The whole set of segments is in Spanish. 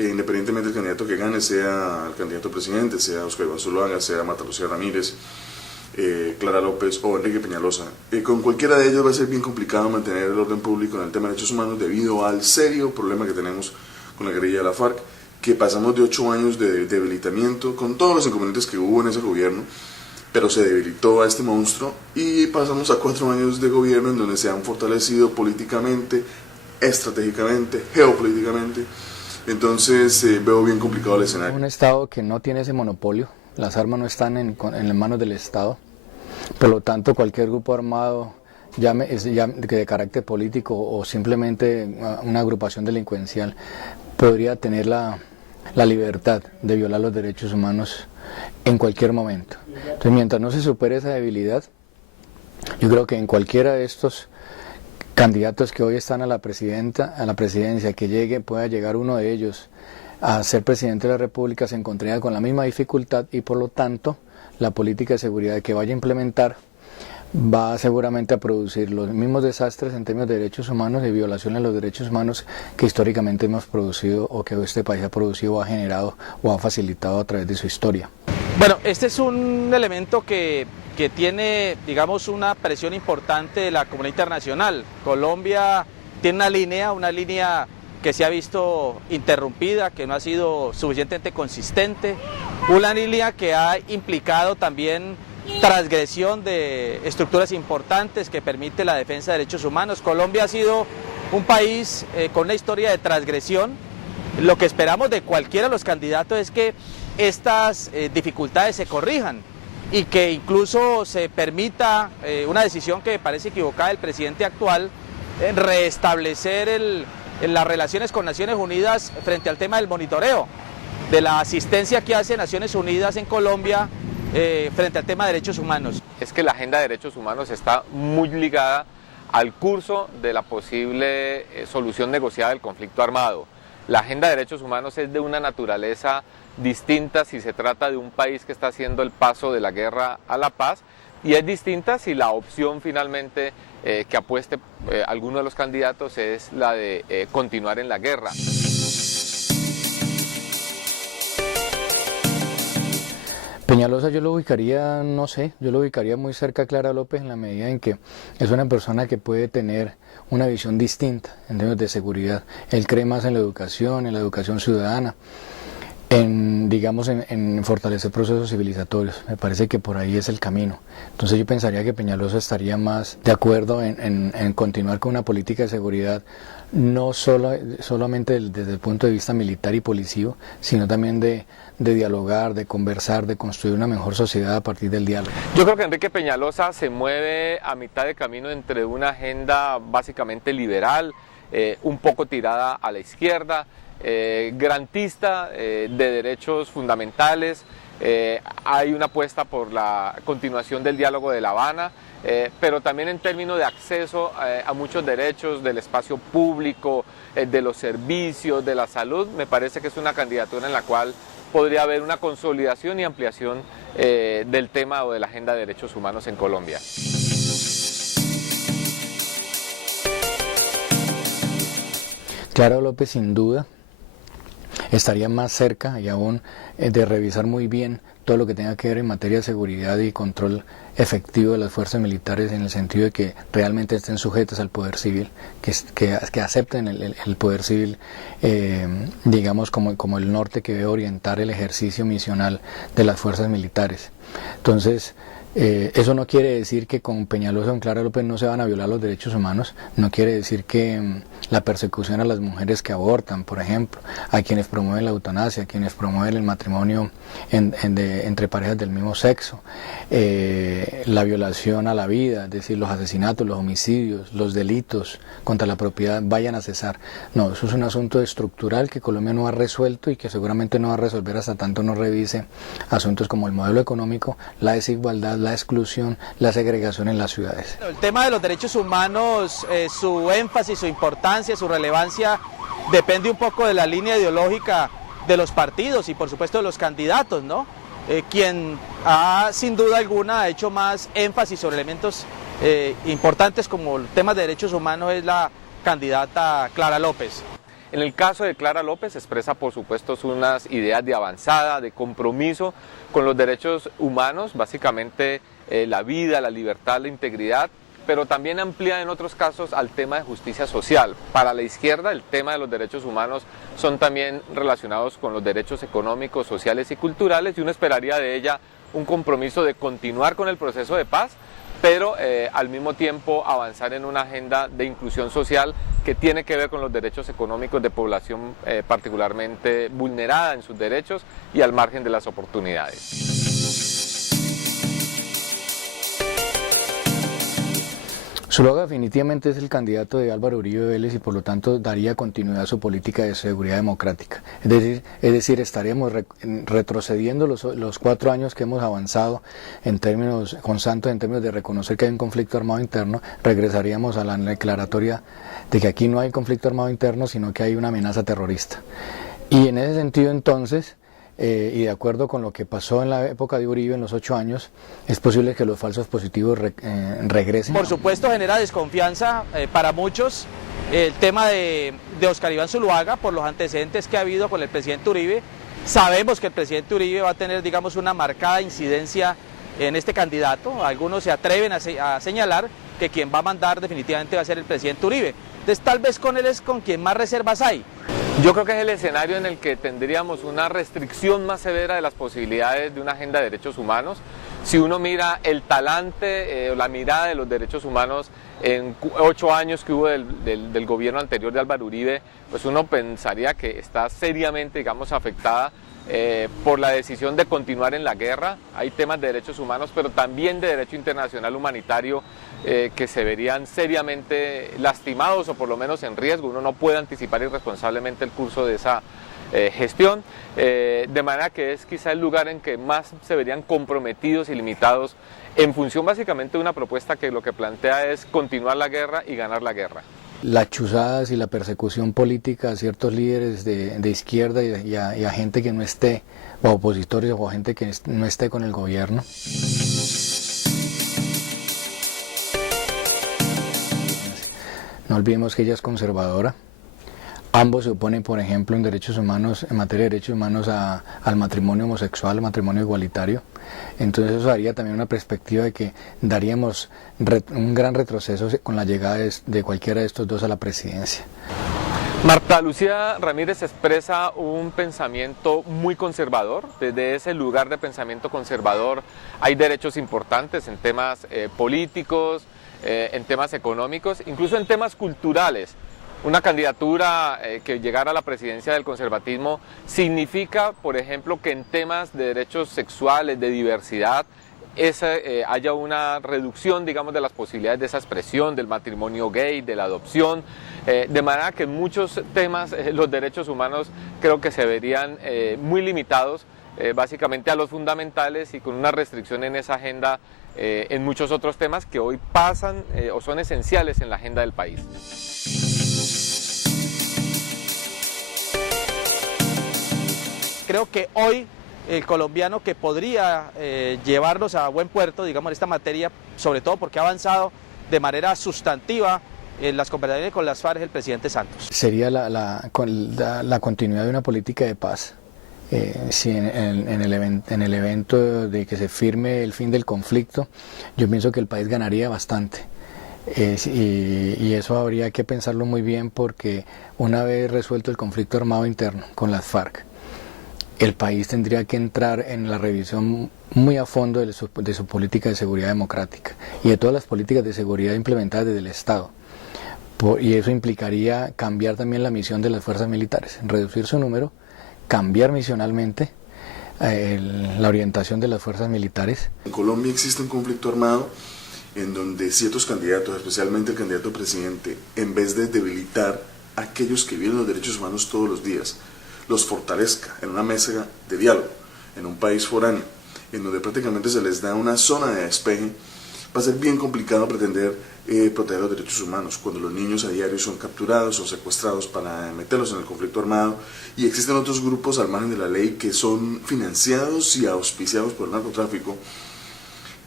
independientemente del candidato que gane, sea el candidato presidente, sea Óscar Iván Zuluaga, sea Marta Lucía Ramírez, Clara López o Enrique Peñalosa. Con cualquiera de ellos va a ser bien complicado mantener el orden público en el tema de derechos humanos debido al serio problema que tenemos con la guerrilla de la FARC, que pasamos de 8 años de debilitamiento con todos los inconvenientes que hubo en ese gobierno, pero se debilitó a este monstruo, y pasamos a 4 años de gobierno en donde se han fortalecido políticamente, estratégicamente, geopolíticamente. Entonces veo bien complicado el escenario. Un Estado que no tiene ese monopolio, las armas no están en las manos del Estado, por lo tanto cualquier grupo armado, de carácter político o simplemente una agrupación delincuencial, podría tener la libertad de violar los derechos humanos en cualquier momento. Entonces, mientras no se supere esa debilidad, yo creo que en cualquiera de estos candidatos que hoy están a la presidencia, que pueda llegar uno de ellos a ser presidente de la República, se encontraría con la misma dificultad, y por lo tanto la política de seguridad que vaya a implementar va seguramente a producir los mismos desastres en términos de derechos humanos y violaciones a los derechos humanos que históricamente hemos producido, o que este país ha producido o ha generado o ha facilitado a través de su historia. Bueno, este es un elemento que tiene, digamos, una presión importante de la comunidad internacional. Colombia tiene una línea que se ha visto interrumpida, que no ha sido suficientemente consistente, una línea que ha implicado también transgresión de estructuras importantes que permite la defensa de derechos humanos. Colombia ha sido un país con una historia de transgresión. Lo que esperamos de cualquiera de los candidatos es que estas dificultades se corrijan y que incluso se permita una decisión que me parece equivocada del presidente actual, en restablecer las relaciones con Naciones Unidas frente al tema del monitoreo, de la asistencia que hace Naciones Unidas en Colombia frente al tema de derechos humanos. Es que la agenda de derechos humanos está muy ligada al curso de la posible solución negociada del conflicto armado. La agenda de derechos humanos es de una naturaleza distinta si se trata de un país que está haciendo el paso de la guerra a la paz, y es distinta si la opción finalmente que apueste alguno de los candidatos es la de continuar en la guerra. Peñalosa yo lo ubicaría, no sé, yo lo ubicaría muy cerca a Clara López, en la medida en que es una persona que puede tener una visión distinta en términos de seguridad. Él cree más en la educación ciudadana, en fortalecer procesos civilizatorios. Me parece que por ahí es el camino. Entonces yo pensaría que Peñalosa estaría más de acuerdo en continuar con una política de seguridad, no solamente desde el punto de vista militar y policivo, sino también de dialogar, de conversar, de construir una mejor sociedad a partir del diálogo. Yo creo que Enrique Peñalosa se mueve a mitad de camino entre una agenda básicamente liberal, un poco tirada a la izquierda, garantista de derechos fundamentales. Hay una apuesta por la continuación del diálogo de La Habana, pero también en términos de acceso a muchos derechos del espacio público, de los servicios, de la salud. Me parece que es una candidatura en la cual podría haber una consolidación y ampliación del tema o de la agenda de derechos humanos en Colombia. Clara López, sin duda, estaría más cerca y aún de revisar muy bien todo lo que tenga que ver en materia de seguridad y control efectivo de las fuerzas militares, en el sentido de que realmente estén sujetas al poder civil, que acepten el poder civil, digamos como el norte que debe orientar el ejercicio misional de las fuerzas militares. Entonces, eso no quiere decir que con Peñalosa o con Clara López no se van a violar los derechos humanos, no quiere decir que la persecución a las mujeres que abortan, por ejemplo, a quienes promueven la eutanasia, a quienes promueven el matrimonio entre parejas del mismo sexo, la violación a la vida, es decir, los asesinatos, los homicidios, los delitos contra la propiedad vayan a cesar. No, eso es un asunto estructural que Colombia no ha resuelto y que seguramente no va a resolver hasta tanto no revise asuntos como el modelo económico, la desigualdad, la exclusión, la segregación en las ciudades. El tema de los derechos humanos, su énfasis, su importancia, su relevancia, depende un poco de la línea ideológica de los partidos y por supuesto de los candidatos, ¿no? Quien sin duda alguna ha hecho más énfasis sobre elementos importantes como temas de derechos humanos es la candidata Clara López. En el caso de Clara López expresa por supuesto unas ideas de avanzada, de compromiso con los derechos humanos, básicamente la vida, la libertad, la integridad, pero también amplía en otros casos al tema de justicia social. Para la izquierda el tema de los derechos humanos son también relacionados con los derechos económicos, sociales y culturales, y uno esperaría de ella un compromiso de continuar con el proceso de paz, pero al mismo tiempo avanzar en una agenda de inclusión social que tiene que ver con los derechos económicos de población particularmente vulnerada en sus derechos y al margen de las oportunidades. Zuluaga definitivamente es el candidato de Álvaro Uribe Vélez y por lo tanto daría continuidad a su política de seguridad democrática. Es decir, estaríamos retrocediendo los 4 años que hemos avanzado con Santos en términos de reconocer que hay un conflicto armado interno, regresaríamos a la declaratoria de que aquí no hay conflicto armado interno, sino que hay una amenaza terrorista. Y en ese sentido entonces, y de acuerdo con lo que pasó en la época de Uribe en los 8 años, es posible que los falsos positivos regresen. Por supuesto genera desconfianza para muchos el tema de Óscar Iván Zuluaga por los antecedentes que ha habido con el presidente Uribe. Sabemos que el presidente Uribe va a tener, digamos, una marcada incidencia en este candidato. Algunos se atreven a señalar que quien va a mandar definitivamente va a ser el presidente Uribe. Entonces tal vez con él es con quien más reservas hay. Yo creo que es el escenario en el que tendríamos una restricción más severa de las posibilidades de una agenda de derechos humanos. Si uno mira el talante o la mirada de los derechos humanos en 8 años que hubo del gobierno anterior de Álvaro Uribe, pues uno pensaría que está seriamente, digamos, afectada por la decisión de continuar en la guerra. Hay temas de derechos humanos, pero también de derecho internacional humanitario que se verían seriamente lastimados o por lo menos en riesgo. Uno no puede anticipar irresponsablemente el curso de esa gestión, de manera que es quizá el lugar en que más se verían comprometidos y limitados en función básicamente de una propuesta que lo que plantea es continuar la guerra y ganar la guerra. Las chuzadas y la persecución política a ciertos líderes de izquierda y a gente que no esté, o a opositores o a gente que no esté con el gobierno. No olvidemos que ella es conservadora. Ambos se oponen, por ejemplo, en derechos humanos, en materia de derechos humanos al matrimonio homosexual, al matrimonio igualitario. Entonces eso daría también una perspectiva de que daríamos un gran retroceso con la llegada de cualquiera de estos dos a la presidencia. Marta Lucía Ramírez expresa un pensamiento muy conservador. Desde ese lugar de pensamiento conservador hay derechos importantes en temas políticos, en temas económicos, incluso en temas culturales. Una candidatura que llegara a la presidencia del conservatismo significa, por ejemplo, que en temas de derechos sexuales, de diversidad, haya una reducción, digamos, de las posibilidades de esa expresión, del matrimonio gay, de la adopción, de manera que en muchos temas los derechos humanos creo que se verían muy limitados, básicamente a los fundamentales y con una restricción en esa agenda en muchos otros temas que hoy pasan o son esenciales en la agenda del país. Creo que hoy el colombiano que podría llevarnos a buen puerto, digamos, en esta materia, sobre todo porque ha avanzado de manera sustantiva en las conversaciones con las FARC, es el presidente Santos. Sería la continuidad de una política de paz. Si en el evento de que se firme el fin del conflicto, yo pienso que el país ganaría bastante. Y eso habría que pensarlo muy bien, porque una vez resuelto el conflicto armado interno con las FARC, el país tendría que entrar en la revisión muy a fondo de su política de seguridad democrática y de todas las políticas de seguridad implementadas desde el Estado. Y eso implicaría cambiar también la misión de las fuerzas militares, reducir su número, cambiar misionalmente la orientación de las fuerzas militares. En Colombia existe un conflicto armado en donde ciertos candidatos, especialmente el candidato presidente, en vez de debilitar a aquellos que viven los derechos humanos todos los días, los fortalezca en una mesa de diálogo, en un país foráneo, en donde prácticamente se les da una zona de despeje, va a ser bien complicado pretender proteger los derechos humanos cuando los niños a diario son capturados o secuestrados para meterlos en el conflicto armado, y existen otros grupos al margen de la ley que son financiados y auspiciados por el narcotráfico,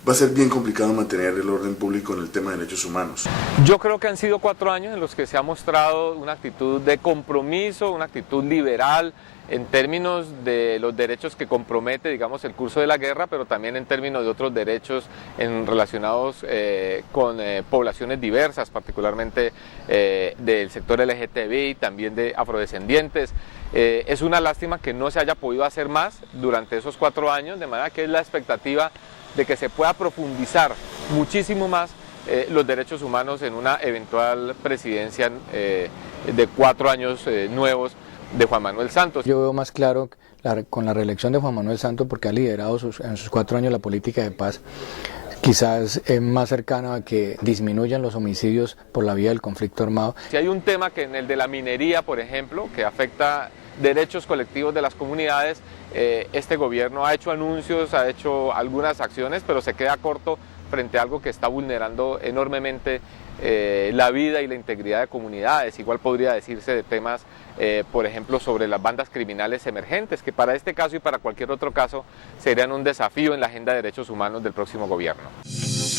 va a ser bien complicado mantener el orden público en el tema de derechos humanos. Yo creo que han sido 4 años en los que se ha mostrado una actitud de compromiso, una actitud liberal en términos de los derechos que compromete, digamos, el curso de la guerra, pero también en términos de otros derechos relacionados con poblaciones diversas, particularmente del sector LGTBI, también de afrodescendientes. Es una lástima que no se haya podido hacer más durante esos 4 años, de manera que es la expectativa de que se pueda profundizar muchísimo más los derechos humanos en una eventual presidencia de 4 años nuevos de Juan Manuel Santos. Yo veo más claro con la reelección de Juan Manuel Santos, porque ha liderado en sus 4 años la política de paz, quizás es más cercana a que disminuyan los homicidios por la vía del conflicto armado. Si hay un tema que en el de la minería, por ejemplo, que afecta derechos colectivos de las comunidades, este gobierno ha hecho anuncios, ha hecho algunas acciones, pero se queda corto frente a algo que está vulnerando enormemente la vida y la integridad de comunidades. Igual podría decirse de temas, por ejemplo, sobre las bandas criminales emergentes, que para este caso y para cualquier otro caso serían un desafío en la agenda de derechos humanos del próximo gobierno.